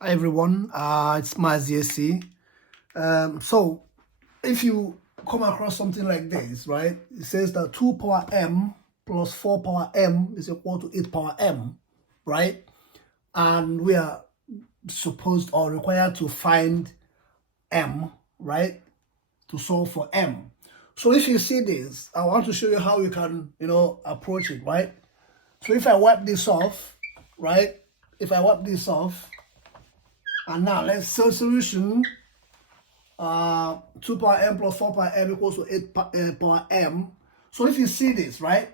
Hi everyone, it's Maziesi. So if you come across something like this, right, it says that 2 power m plus 4 power m is equal to 8 power m, right? And we are supposed or required to find m, right, to solve for m. So if you see this, I want to show you how you can, approach it, right? So if I wipe this off, right, if I wipe this off, and now let's say solution 2 power m plus 4 power m equals to 8 power m. So if you see this, right,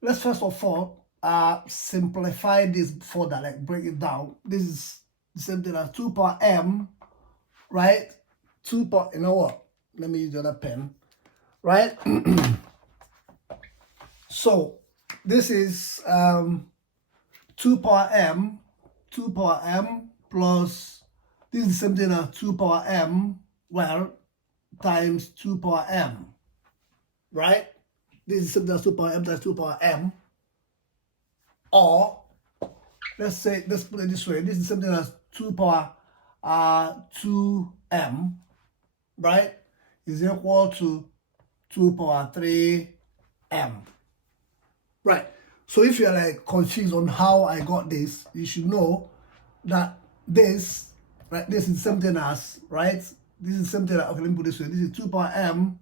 let's first of all simplify this further, like break it down. This is the same thing as 2 power m, right? 2 power, you know what? Let me use the other pen, right? So this is 2 power m plus, this is the same thing as 2 power m, well, times 2 power m, right? This is the same thing as 2 power m times 2 power m. Or, let's put it this way, this is the same thing as 2 power 2m, right? Is equal to 2 power 3m, right? So if you're like confused on how I got this, you should know that this, right, this is something as, right? This is something that, okay, let me put this way. This is 2 power m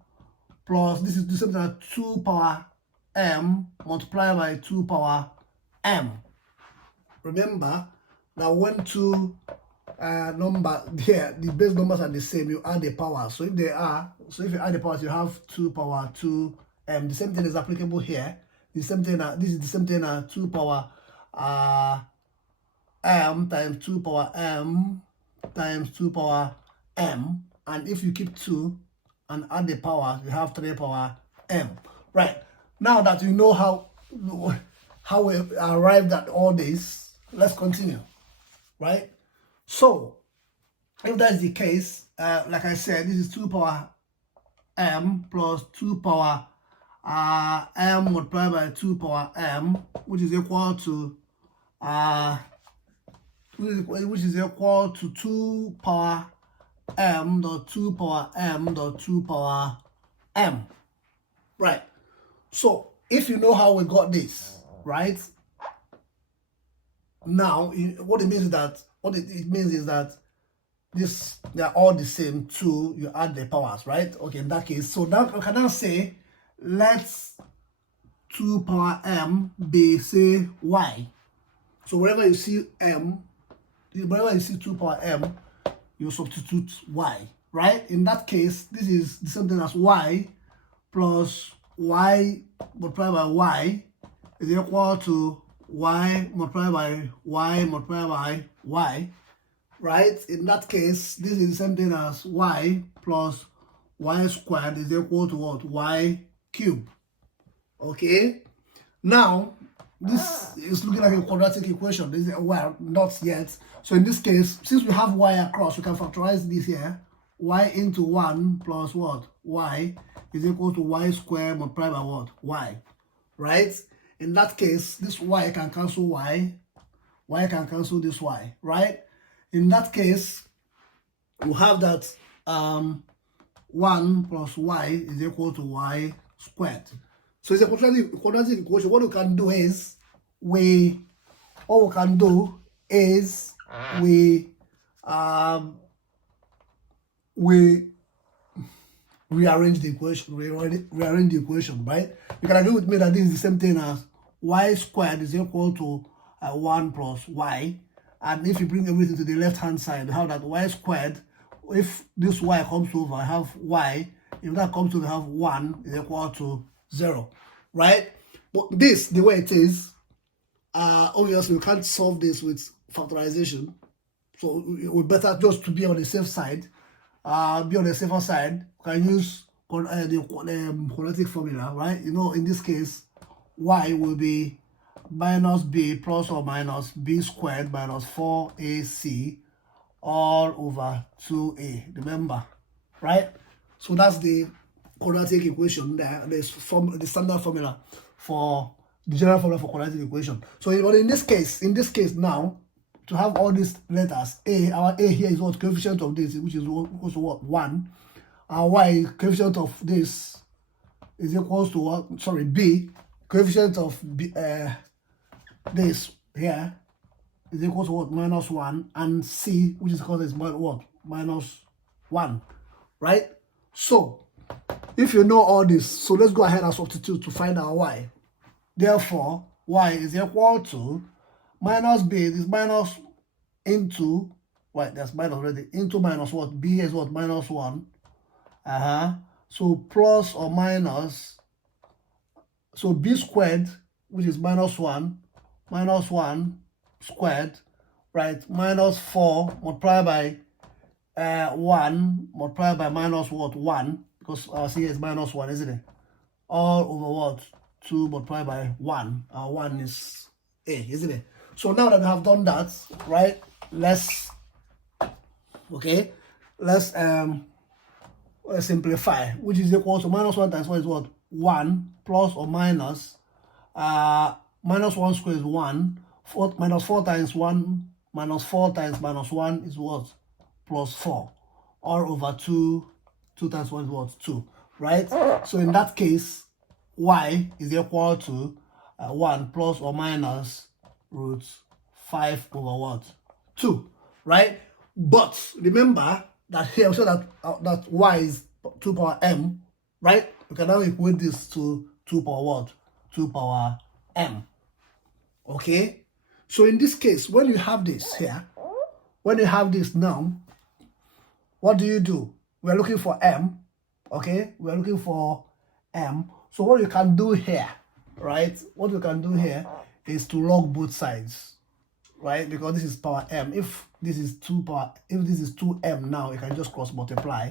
plus, this is something as 2 power m multiplied by 2 power m. Remember that when two number here, the base numbers are the same, you add the powers. So if they are, so if you add the powers, you have 2 power 2m. The same thing is applicable here. The same thing, this is the same thing as 2 power m times 2 power m times 2 power m. And if you keep 2 and add the powers, you have 3 power m. Right. Now that you know how we arrived at all this, let's continue. Right. So if that's the case, like I said, this is 2 power m plus 2 power m multiplied by 2 power m, which is equal to 2 power m dot 2 power m dot 2 power m. Right. So if you know how we got this, right? Now what it means is that this, they're all the same. 2, you add the powers, right? Okay, in that case, so now we can now say let's 2 power m be, say, y. So wherever you see m, wherever you see 2 power m, you substitute y, right? In that case, this is the same thing as y plus y multiplied by y is equal to y multiplied by y multiplied by y, right? In that case, this is the same thing as y plus y squared is equal to what? Y cubed. Okay? Now, this is looking like a quadratic equation. This is, well, not yet. So in this case, since we have y across, we can factorize this here. Y into 1 plus what? Y is equal to y squared multiplied by what? Y. Right? In that case, this y can cancel y. Y can cancel this y. Right? In that case, we have that 1 plus y is equal to y squared. So it's a quadratic equation. What we can do is we rearrange the equation. Rearrange the equation, right? You can agree with me that this is the same thing as y squared is equal to 1 plus y. And if you bring everything to the left hand side, you have that y squared. If this y comes over, I have y. If that comes over, I have 1 is equal to 0, right? But this, the way it is, obviously we can't solve this with factorization. So we better, just to be on the safe side, be on the safer side, can use the quadratic formula, right? You know, in this case, y will be minus b plus or minus b squared minus 4ac all over 2a. Remember, right? So that's the quadratic equation there. There's the standard formula for the general formula for quadratic equation. So in this case now, to have all these letters, a, our a here is what? Coefficient of this, which is equals to what? 1. Our y, coefficient of this is equals to what? Sorry, b, coefficient of b, this here is equals to what? Minus 1. And c, which is called as what? Minus 1. Right? So, if you know all this, so let's go ahead and substitute to find our y. Therefore, y is equal to minus b is minus into, right, that's minus already, into minus what? B is what? Minus 1. So plus or minus, so b squared, which is minus 1 squared, right, minus 4 multiplied by 1 multiplied by minus what? 1, because our c is minus 1, isn't it? All over what? 2 multiplied by 1. Our 1 is a, isn't it? So now that we have done that, right, let's simplify, which is equal to minus 1 times 1 is what? 1 plus or minus minus 1 squared is 1. Minus 4 times 1 minus 4 times minus 1 is what? Plus 4. All over 2. 2 times 1 is what? 2. Right? So in that case, y is equal to 1 plus or minus root 5 over what? 2. Right? But remember that here, so that y is 2 power m, right? We can now equate this to 2 power what? 2 power m. Okay? So in this case, when you have this here, when you have this now, what do? We're looking for m, okay? We're looking for m. So what you can do here, right? What you can do here is to log both sides, right? Because this is power m. If this is 2m now, you can just cross multiply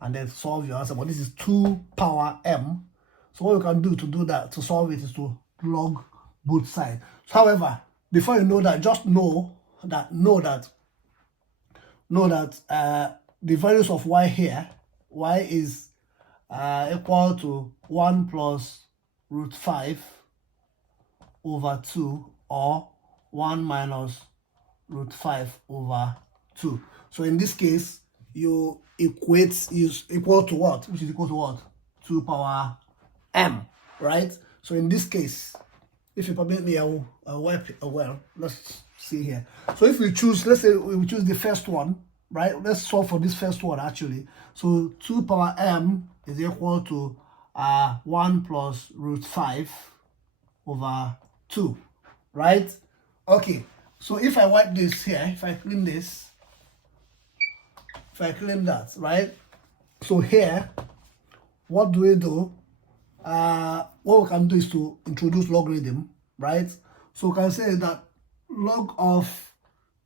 and then solve your answer. But this is 2 power m. So what you can do to do that, to solve it, is to log both sides. So, however, before you know that, just know that the values of y here, y is equal to 1 plus root 5 over 2, or 1 minus root 5 over 2. So in this case, you equate is equal to what? Which is equal to what? 2 power m, right? So in this case, if you permit me, I will wipe it. Well, let's see here. So if we choose, let's say we choose the first one, right? Let's solve for this first one actually. So 2 power m is equal to 1 plus root 5 over 2, right? Okay, so if I wipe this here, if I clean this, if I clean that, right? So here, what do we do? What we can do is to introduce logarithm, right? So we can say that log of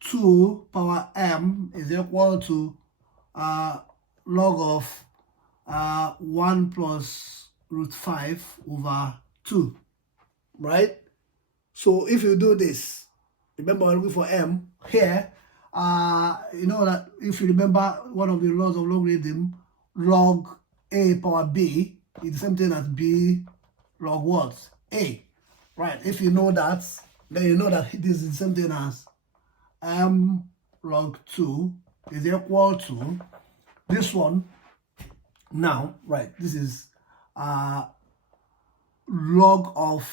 2 power m is equal to log of 1 plus root 5 over 2, right? So if you do this, remember we're looking for m here. You know that if you remember one of the laws of logarithm, log a power b is the same thing as b log what? A, right? If you know that, then you know that this is the same thing as m log 2 is equal to this one now, right? This is log of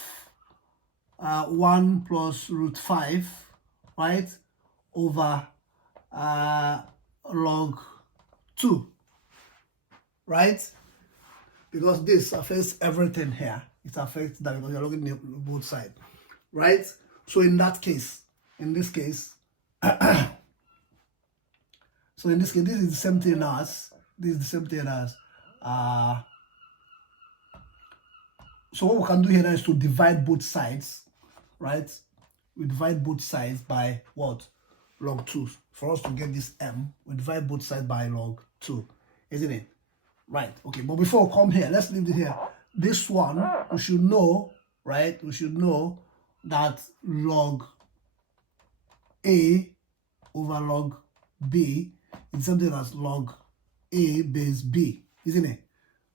1 plus root 5, right, over log 2, right? Because this affects everything here. It affects that because you're logging both sides, right? So in that case, in this case, so in this case, this is the same thing as, so what we can do here now is to divide both sides, right? We divide both sides by what? Log 2. For us to get this m, we divide both sides by log 2, isn't it? Right, okay, but before we come here, let's leave it here. This one, we should know, right? We should know that log a over log b is something as log a base b, isn't it?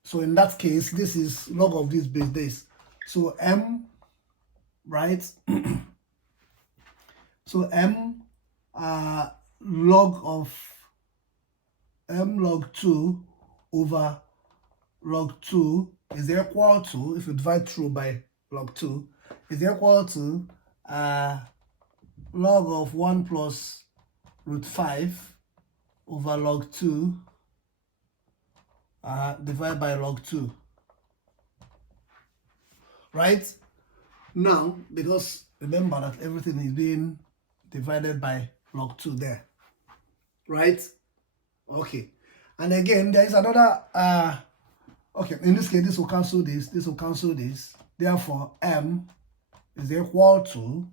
So in that case, this is log of this base this. So m, right? So m log of m log 2 over log 2 is equal to, if you divide through by log 2, is equal to log of 1 plus root 5 over log 2 divided by log 2. Right? Now, because remember that everything is being divided by log 2 there. Right? Okay. And again, there is another, okay, in this case, this will cancel this will cancel this. Therefore, m is equal to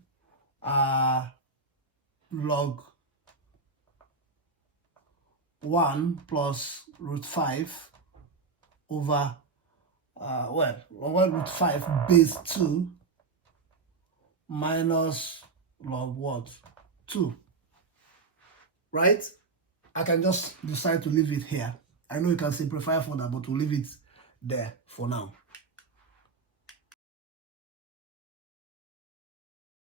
log 1 plus root 5 over, log 1 root 5 base 2 minus log what? 2. Right? I can just decide to leave it here. I know you can simplify further, but we'll leave it there for now.